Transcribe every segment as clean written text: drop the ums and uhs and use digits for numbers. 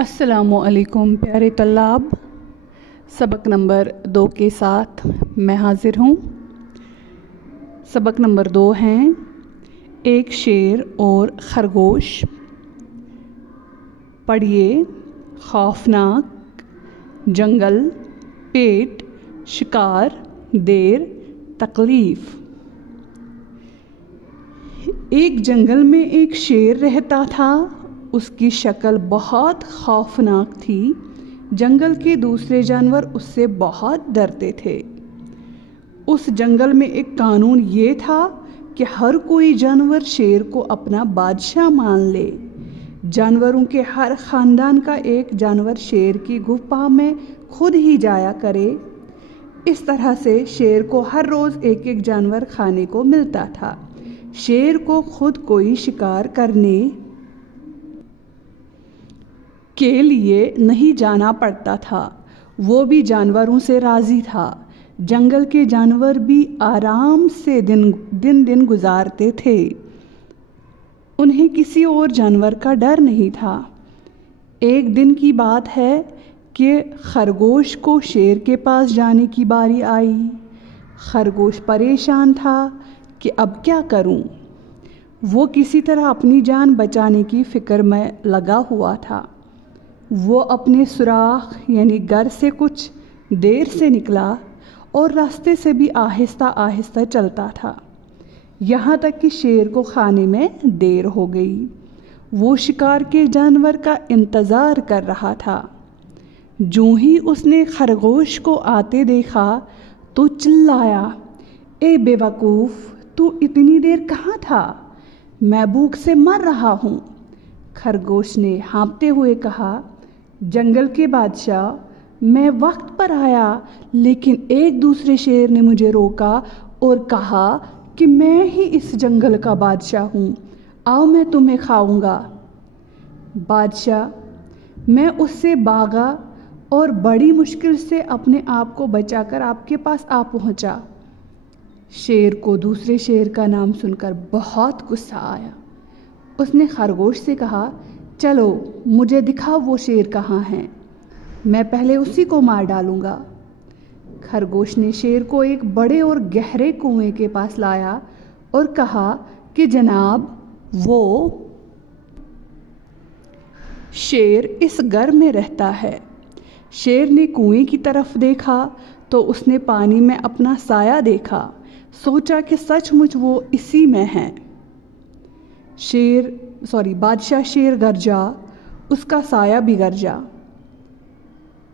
अस्सलामुअलैकुम प्यारे तल्लाब। सबक नंबर 2 के साथ मैं हाज़िर हूँ। सबक नंबर 2 हैं एक शेर और खरगोश। पढ़िए। खौफनाक, जंगल, पेट, शिकार, देर, तकलीफ़। एक जंगल में एक शेर रहता था। उसकी शक्ल बहुत खौफनाक थी। जंगल के दूसरे जानवर उससे बहुत डरते थे। उस जंगल में एक कानून ये था कि हर कोई जानवर शेर को अपना बादशाह मान ले। जानवरों के हर ख़ानदान का एक जानवर शेर की गुफा में खुद ही जाया करे। इस तरह से शेर को हर रोज़ एक एक जानवर खाने को मिलता था। शेर को खुद कोई शिकार करने के लिए नहीं जाना पड़ता था। वो भी जानवरों से राज़ी था। जंगल के जानवर भी आराम से दिन गुजारते थे। उन्हें किसी और जानवर का डर नहीं था। एक दिन की बात है कि खरगोश को शेर के पास जाने की बारी आई। खरगोश परेशान था कि अब क्या करूं। वो किसी तरह अपनी जान बचाने की फ़िक्र में लगा हुआ था। वो अपने सुराख यानी घर से कुछ देर से निकला और रास्ते से भी आहिस्ता आहिस्ता चलता था, यहाँ तक कि शेर को खाने में देर हो गई। वो शिकार के जानवर का इंतज़ार कर रहा था। जो ही उसने खरगोश को आते देखा तो चिल्लाया, ए बेवकूफ़, तू इतनी देर कहाँ था? मैं भूख से मर रहा हूँ। खरगोश ने हाँफते हुए कहा, जंगल के बादशाह, मैं वक्त पर आया, लेकिन एक दूसरे शेर ने मुझे रोका और कहा कि मैं ही इस जंगल का बादशाह हूँ, आओ मैं तुम्हें खाऊंगा। बादशाह, मैं उससे भागा और बड़ी मुश्किल से अपने आप को बचाकर आपके पास आ पहुँचा। शेर को दूसरे शेर का नाम सुनकर बहुत गुस्सा आया। उसने खरगोश से कहा, चलो मुझे दिखाओ वो शेर कहाँ है, मैं पहले उसी को मार डालूँगा। खरगोश ने शेर को एक बड़े और गहरे कुएं के पास लाया और कहा कि जनाब, वो शेर इस घर में रहता है। शेर ने कुएं की तरफ देखा तो उसने पानी में अपना साया देखा। सोचा कि सचमुच वो इसी में है। बादशाह शेर गरजा, उसका साया भी गरजा।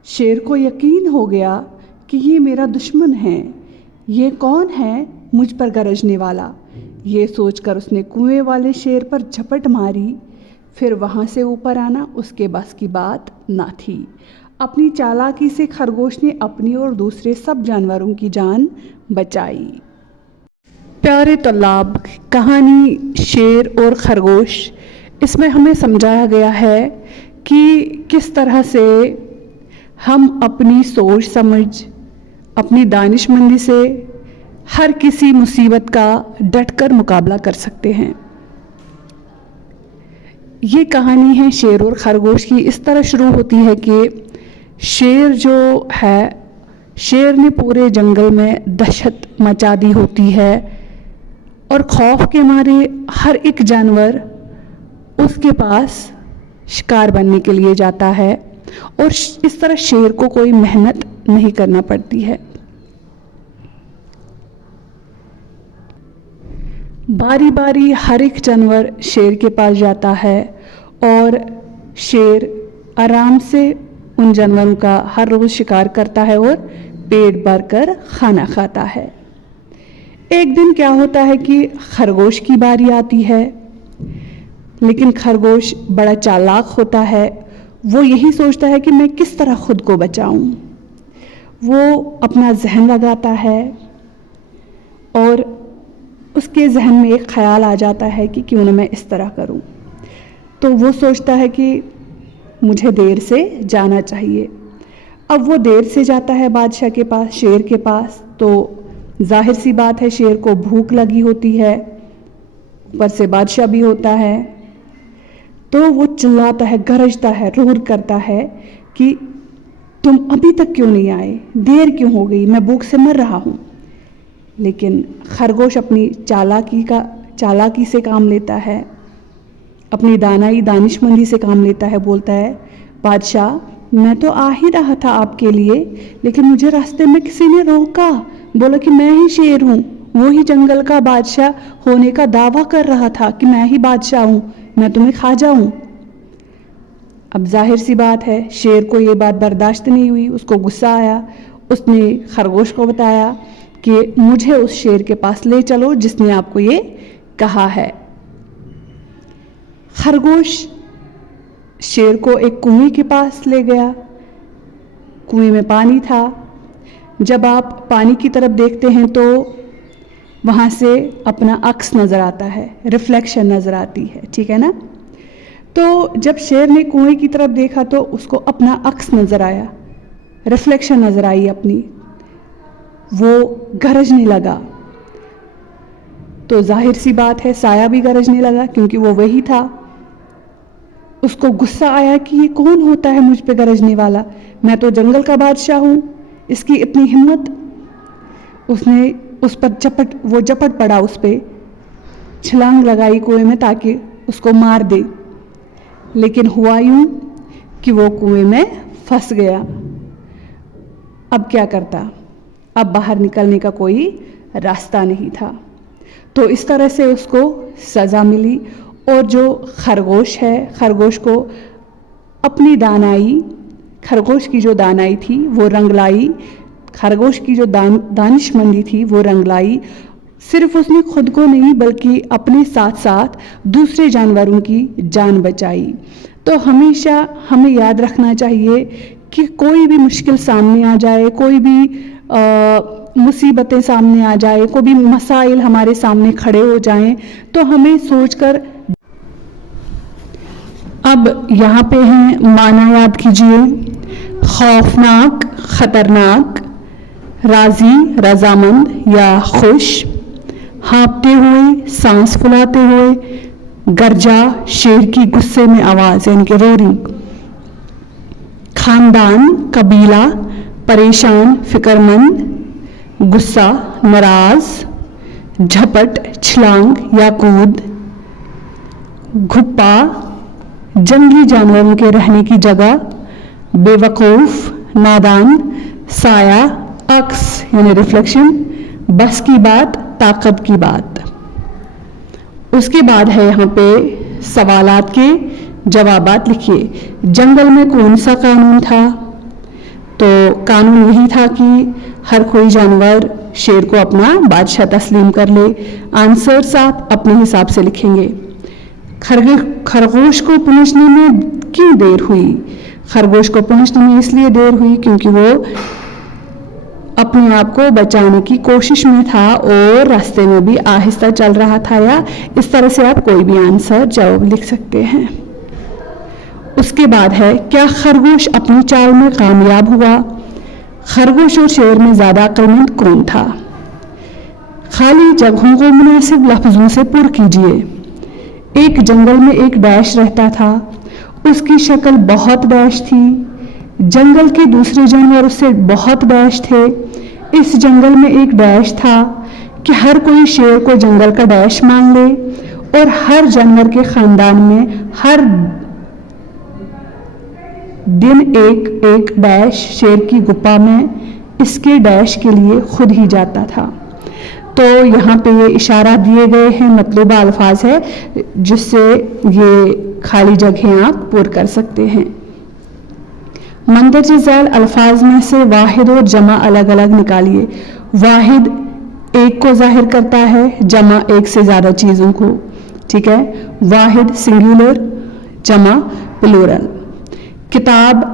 शेर को यकीन हो गया कि ये मेरा दुश्मन है। ये कौन है मुझ पर गरजने वाला? ये सोचकर उसने कुएं वाले शेर पर झपट मारी। फिर वहाँ से ऊपर आना उसके बस की बात ना थी। अपनी चालाकी से खरगोश ने अपनी और दूसरे सब जानवरों की जान बचाई। प्यारे तल्लाब, कहानी शेर और खरगोश, इसमें हमें समझाया गया है कि किस तरह से हम अपनी सोच समझ, अपनी दानिशमंदी से हर किसी मुसीबत का डटकर मुकाबला कर सकते हैं। ये कहानी है शेर और खरगोश की। इस तरह शुरू होती है कि शेर जो है, शेर ने पूरे जंगल में दहशत मचा दी होती है और खौफ के मारे हर एक जानवर उसके पास शिकार बनने के लिए जाता है और इस तरह शेर को कोई मेहनत नहीं करना पड़ती है। बारी बारी हर एक जानवर शेर के पास जाता है और शेर आराम से उन जानवरों का हर रोज़ शिकार करता है और पेट भर कर खाना खाता है। एक दिन क्या होता है कि खरगोश की बारी आती है, लेकिन खरगोश बड़ा चालाक होता है। वो यही सोचता है कि मैं किस तरह खुद को बचाऊं। वो अपना जहन लगाता है और उसके जहन में एक ख़्याल आ जाता है कि क्यों ना मैं इस तरह करूं। तो वो सोचता है कि मुझे देर से जाना चाहिए। अब वो देर से जाता है बादशाह के पास, शेर के पास। तो जाहिर सी बात है, शेर को भूख लगी होती है, ऊपर से बादशाह भी होता है। तो वो चिल्लाता है, गरजता है, रोर करता है कि तुम अभी तक क्यों नहीं आए, देर क्यों हो गई, मैं भूख से मर रहा हूँ। लेकिन खरगोश अपनी चालाकी से काम लेता है, अपनी दानिशमंदी से काम लेता है। बोलता है, बादशाह मैं तो आ ही रहा था आपके लिए, लेकिन मुझे रास्ते में किसी ने रोका, बोला कि मैं ही शेर हूँ, वो ही जंगल का बादशाह होने का दावा कर रहा था कि मैं ही बादशाह हूँ, मैं तुम्हें खा जाऊँ। अब जाहिर सी बात है, शेर को ये बात बर्दाश्त नहीं हुई, उसको गुस्सा आया। उसने खरगोश को बताया कि मुझे उस शेर के पास ले चलो जिसने आपको ये कहा है। खरगोश शेर को एक कुएं के पास ले गया। कुएं में पानी था। जब आप पानी की तरफ देखते हैं तो वहाँ से अपना अक्स नज़र आता है, रिफ्लेक्शन नज़र आती है, ठीक है ना। तो जब शेर ने कुएं की तरफ देखा तो उसको अपना अक्स नज़र आया, रिफ्लेक्शन नज़र आई अपनी। वो गरजने लगा। तो जाहिर सी बात है, साया भी गरजने लगा क्योंकि वो वही था। उसको गुस्सा आया कि ये कौन होता है मुझ पे गरजने वाला, मैं तो जंगल का बादशाह हूँ, इसकी इतनी हिम्मत। उसने उस पर वो झपट पड़ा, उस पर छलांग लगाई कुएं में ताकि उसको मार दे। लेकिन हुआ यूं कि वो कुएं में फंस गया। अब क्या करता, अब बाहर निकलने का कोई रास्ता नहीं था। तो इस तरह से उसको सज़ा मिली। और जो खरगोश है, खरगोश को अपनी खरगोश की जो दानाई थी वो रंग लाई, खरगोश की जो दानिशमंदी थी वो रंग लाई। सिर्फ उसने खुद को नहीं बल्कि अपने साथ साथ दूसरे जानवरों की जान बचाई। तो हमेशा हमें याद रखना चाहिए कि कोई भी मुश्किल सामने आ जाए, कोई भी मुसीबतें सामने आ जाए, कोई भी मसाइल हमारे सामने खड़े हो जाएं, तो हमें सोचकर। अब यहाँ पे हैं माना याद कीजिए, खौफनाक, खतरनाक, राजी, रजामंद या खुश, हाँफते हुए, सांस फुलाते हुए, गर्जा, शेर की गुस्से में आवाज़ यानी कि रोरिंग, खानदान, कबीला, परेशान, फिक्रमंद, गुस्सा, नाराज, झपट, छलांग या कूद, घुप्पा, जंगली जानवरों के रहने की जगह, बेवकूफ़, नादान, साया, अक्स यानी रिफ्लेक्शन, बस की बात, ताकत की बात। उसके बाद है यहाँ पे सवालात के जवाबात लिखिए। जंगल में कौन सा कानून था? तो कानून यही था कि हर कोई जानवर शेर को अपना बादशाह तस्लीम कर ले। आंसर्स आप अपने हिसाब से लिखेंगे। खरगोश को पहुंचने में क्यों देर हुई? खरगोश को पहुंचने में इसलिए देर हुई क्योंकि वो अपने आप को बचाने की कोशिश में था और रास्ते में भी आहिस्ता चल रहा था। या इस तरह से आप कोई भी आंसर जवाब लिख सकते हैं। उसके बाद है, क्या खरगोश अपनी चाल में कामयाब हुआ? खरगोश और शेर में ज़्यादा अक्लमंद कौन था? खाली जगहों को मुनासिब लफ्ज़ों से पुर कीजिए। एक जंगल में एक डैश रहता था, उसकी शक्ल बहुत डैश थी। जंगल के दूसरे जानवर उससे बहुत डैश थे। इस जंगल में एक डैश था कि हर कोई शेर को जंगल का डैश मान ले और हर जानवर के खानदान में हर दिन एक एक डैश शेर की गुफा में इसके डैश के लिए खुद ही जाता था। तो यहाँ पे ये इशारा दिए गए हैं, मतलूबा अल्फाज है जिससे ये खाली जगहें आप पूर कर सकते हैं। मंदरजे झैल अल्फाज में से वाहिद और जमा अलग अलग निकालिए। वाहिद एक को जाहिर करता है, जमा एक से ज़्यादा चीज़ों को, ठीक है। वाहिद सिंगुलर, जमा प्लूरल। किताब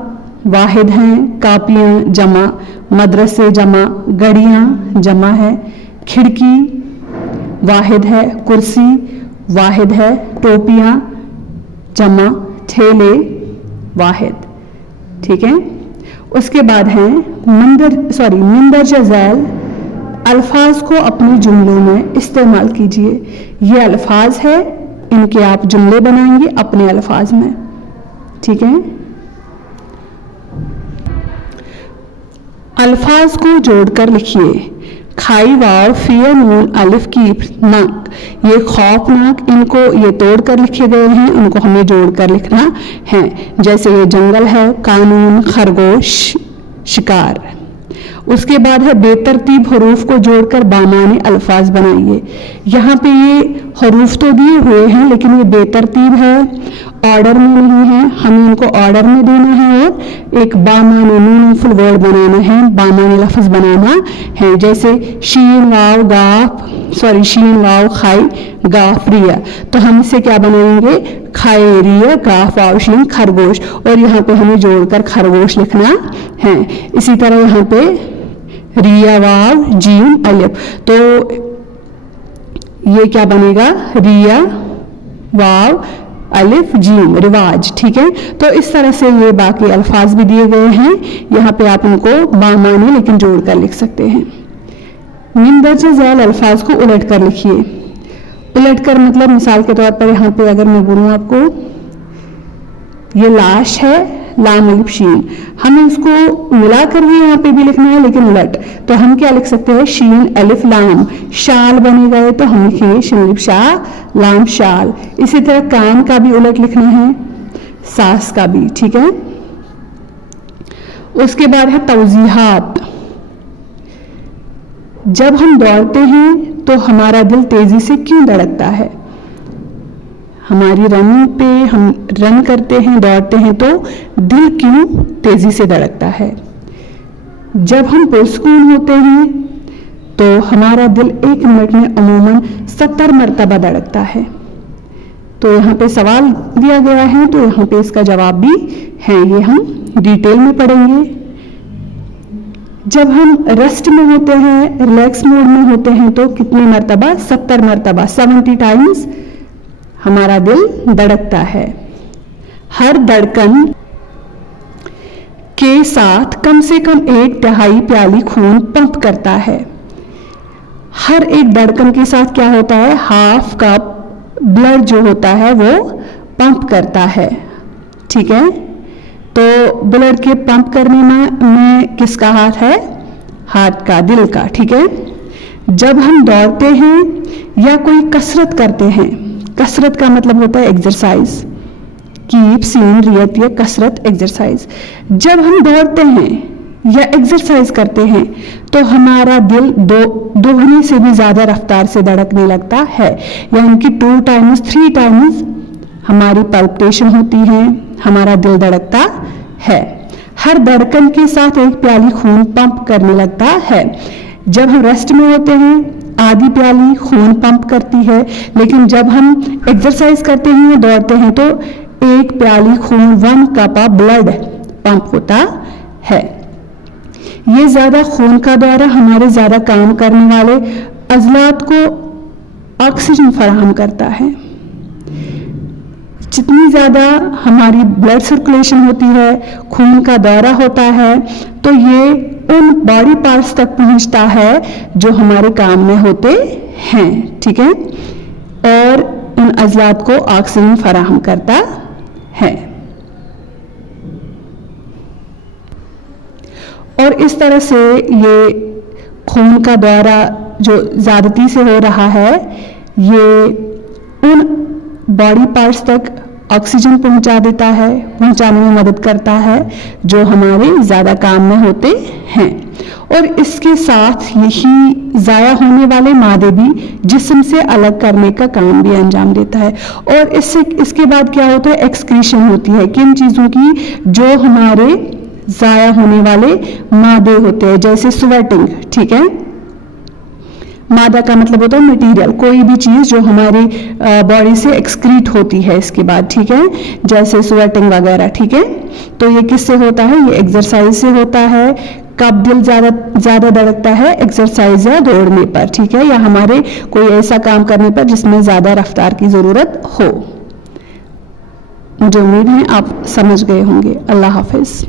वाहिद हैं, कापियाँ जमा, मदरसे जमा, गड़ियाँ जमा है, खिड़की वाहिद है, कुर्सी वाहिद है, टोपियाँ जमा, ठेले वाहिद, ठीक है। उसके बाद है मंदरजे झैल अल्फाज को अपने जुमलों में इस्तेमाल कीजिए। ये अल्फाज है, इनके आप जुमले बनाएंगे अपने अल्फाज में, ठीक है। अल्फाज को जोड़कर लिखिए। खाई वाव फिया नून अलिफ की नाक, ये खौफनाक, इनको ये तोड़कर लिखे गए हैं, उनको हमें जोड़कर लिखना है। जैसे ये जंगल है, कानून, खरगोश, शिकार। उसके बाद है बेतरतीब हरूफ को जोड़कर बामाने अल्फाज बनाइए। यहाँ पे ये हरूफ तो दिए हुए हैं लेकिन ये बेतरतीब है, ऑर्डर में नहीं है, हमें इनको ऑर्डर में देना है और एक बामाने मीनिंगफुल वर्ड बनाना है, बामाने लफ्ज बनाना है। जैसे शीन वाव गाफ, सॉरी शीन वाव खाई गाफ रिया, तो हम इसे क्या बनाएंगे, खाए रिया गाफ वाव शीन खरगोश, और यहाँ पे हमें जोड़कर खरगोश लिखना है। इसी तरह यहाँ पे रिया वाव जीम अलिफ, तो ये क्या बनेगा, रिया वाव अलिफ जीम, रिवाज, ठीक है। तो इस तरह से ये बाकी अल्फाज भी दिए गए हैं, यहाँ पे आप उनको बामाने लेकिन जोड़कर लिख सकते हैं। मिंदरजे झैल अल्फाज को उलट कर लिखिए। उलट कर मतलब मिसाल के तौर पर यहाँ पे अगर मैं बोलूँ आपको, ये लाश है, लाम अलिफ शीन, हमें इसको मिलाकर भी यहाँ पे भी लिखना है लेकिन उलट, तो हम क्या लिख सकते हैं, शीन अलिफ लाम, शाल बनेगा ये, तो हम लिखेंगे शीन अलिफ शाह लाम शाल। इसी तरह कान का भी उलट लिखना है, सास का भी, ठीक है। उसके बाद है तौजीहात। जब हम दौड़ते हैं तो हमारा दिल तेजी से क्यों धड़कता है। हमारी रनिंग पे हम रन करते हैं, दौड़ते हैं, तो दिल क्यों तेजी से धड़कता है। जब हम पुरस्कून होते हैं तो हमारा दिल 1 मिनट में अमूमन 70 मरतबा धड़कता है। तो यहाँ पे सवाल दिया गया है, तो यहाँ पे इसका जवाब भी है, ये हम डिटेल में पढ़ेंगे। जब हम रेस्ट में होते हैं, रिलैक्स मोड में होते हैं, तो कितनी मरतबा, 70 मरतबा, 70 टाइम्स हमारा दिल धड़कता है। हर धड़कन के साथ कम से कम 1/2 प्याली खून पंप करता है। हर एक धड़कन के साथ क्या होता है, हाफ कप ब्लड जो होता है वो पंप करता है, ठीक है। तो ब्लड के पंप करने में किसका हाथ है, हार्ट का, दिल का, ठीक है। जब हम दौड़ते हैं या कोई कसरत करते हैं, कसरत का मतलब होता है एक्सरसाइज, कीप सीन रियत या कसरत एक्सरसाइज। जब हम दौड़ते हैं या एक्सरसाइज करते हैं तो हमारा दिल दोगुनी से भी ज्यादा रफ्तार से धड़कने लगता है, यानी कि 2 टाइम्स 3 टाइम्स हमारी पल्पिटेशन होती है, हमारा दिल धड़कता है। हर धड़कन के साथ 1 प्याली खून पंप करने लगता है। जब हम रेस्ट में होते हैं आधी प्याली खून पंप करती है, लेकिन जब हम एक्सरसाइज करते हैं या दौड़ते हैं तो 1 प्याली खून 1 कप ब्लड पंप होता है। ये ज्यादा खून का दौरा हमारे ज्यादा काम करने वाले अजलात को ऑक्सीजन फराहम करता है। जितनी ज्यादा हमारी ब्लड सर्कुलेशन होती है, खून का दौरा होता है, तो ये उन बॉडी पार्ट्स तक पहुंचता है जो हमारे काम में होते हैं, ठीक है, और उन अजलात को ऑक्सीजन फराहम करता है। और इस तरह से ये खून का दौरा जो ज्यादती से हो रहा है, ये उन बॉडी पार्ट्स तक ऑक्सीजन पहुंचा देता है, पहुंचाने में मदद करता है जो हमारे ज्यादा काम में होते हैं। और इसके साथ यही जाया होने वाले मादे भी जिस्म से अलग करने का काम भी अंजाम देता है। और इसके बाद क्या होता है, एक्सक्रीशन होती है किन चीजों की, जो हमारे जाया होने वाले मादे होते हैं, जैसे स्वेटिंग, ठीक है। मादा का मतलब होता है मटेरियल, कोई भी चीज जो हमारी बॉडी से एक्सक्रीट होती है इसके बाद, ठीक है, जैसे स्वेटिंग वगैरह, ठीक है। तो ये किससे होता है, ये एक्सरसाइज से होता है। कब दिल ज्यादा धड़कता है, एक्सरसाइज या दौड़ने पर, ठीक है, या हमारे कोई ऐसा काम करने पर जिसमें ज्यादा रफ्तार की जरूरत हो। मुझे उम्मीद है आप समझ गए होंगे। अल्लाह हाफिज।